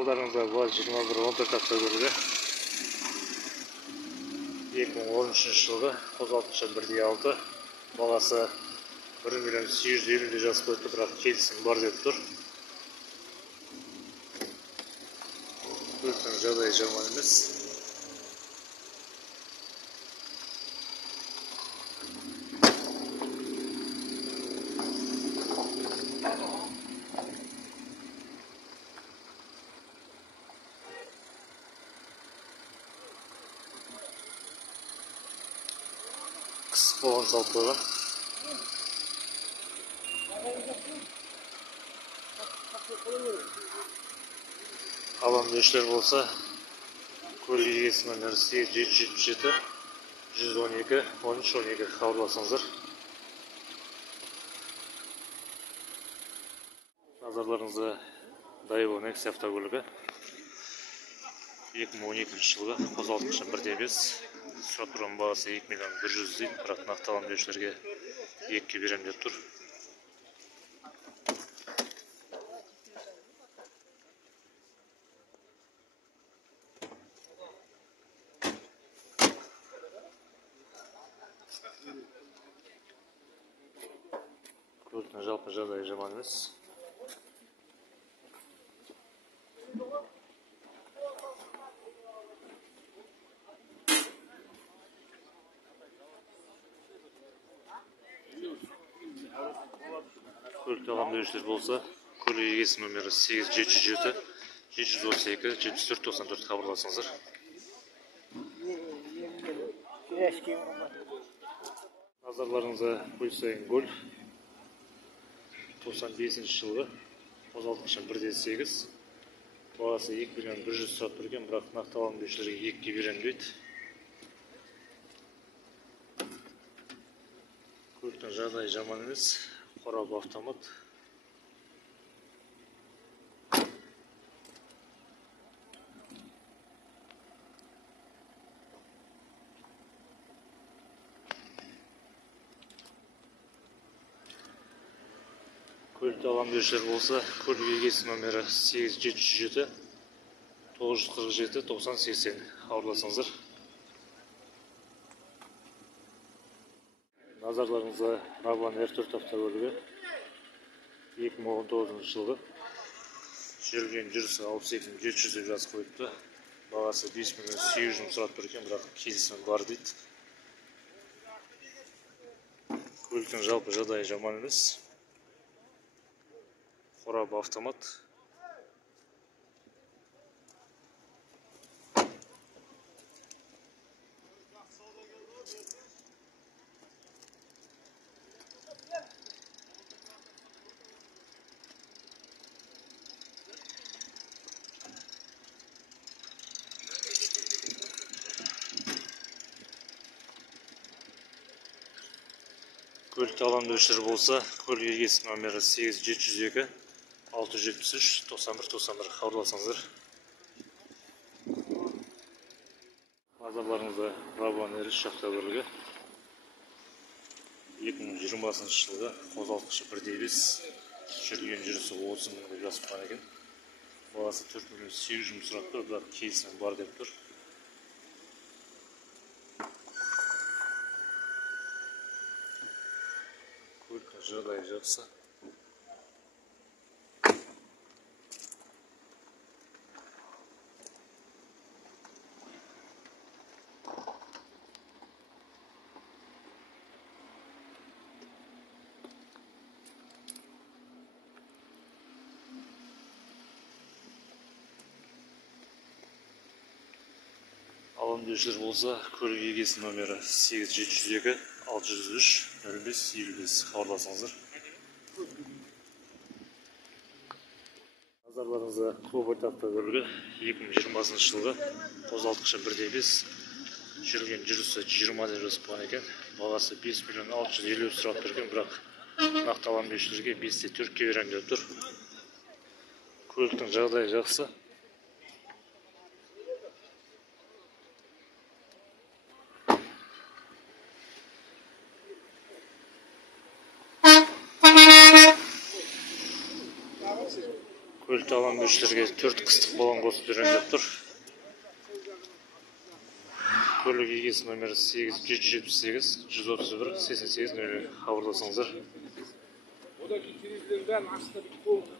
Алдарыңызда ВАЗ 2114 автокөлігі 2013 жылғы қозғалтқышы 1.6, бағасы 1.850.000 жазып қойыпты, бірақ келісім бар деп тұр. Көліктің жағдайы жаман емес. Қысық болған салып қойған. Алам дөшілер болса, көлік иесі номері 8777 112 1312 хабарласыңыздар. Назарларыңызда Daewoo Nexia автокөлігі 2012 жылғы қозғалтқышы 1.5, сұрап тұрған бағасы 2.100.000 дейді, бірақ нақтылам деушілерге 2-ге берем деп тұр. Көліктің жалпы жағдайы жаман емес. Көлікті алам деушілер болса, көлік иесі номері 8777 732 7494 хабарласыңыздар. Назарларыңызда Volkswagen Golf 95 жылғы қозғалтқышы 1.8, бағасы 2.100.000 сұрап тұрген, бірақ нақтылам деушілерге 2-ге берем дейді. Көліктің жағдайы жаман емес, қорабы автомат. Көлікті алам деушілер болса, көлік иесі номері 8777 947 9080 хабарласыңыздар. Назарларыңызда Ravon R4 автокөлігі 2019 жылғы, жүрген жүрісі 62.700 деп жазып қойыпты, бағасы 5.800.000 сұрап тұр екен, бірақ келісім бар дейді. Көліктің жалпы жағдайы жаман емес. Қорабы автомат. Көлікті алам деушілер болса, көлік иесі номері 8702 673 9191 хабарласыңыздар. Назарларыңызда Ravon R3 автокөлігі 2020 жылғы қозғалтқышы 1.5, жүрген жүрісі 30.000 деп жазып қойған екен. Бағасы 4.800.000 сұрап тұр, бірақ келісім бар деп тұр. Көліктің жағдайы жақсы. Алам деушілер болса, көлік иесі номері 8702 603 05 55 хабарласыңыздар. Назарларыңызда Cobalt автокөлігі 2020 жылғы қозғалтқышы 1.5, жүрген жүрісі 20 деп жазып қойған екен, бағасы 5.650.000 сұрап тұр екен, бірақ нақтылам деушілерге 5.4-ге берем деп тұр. Көліктің жағдайы жақсы. көлікті алам деушілерге 4 қыстық баллон қосып беремін деп тұр. Көлік егесі номері 778 131 88 нөлге хабарласыңыздар. Oradaki kilitlerin ben aslında bir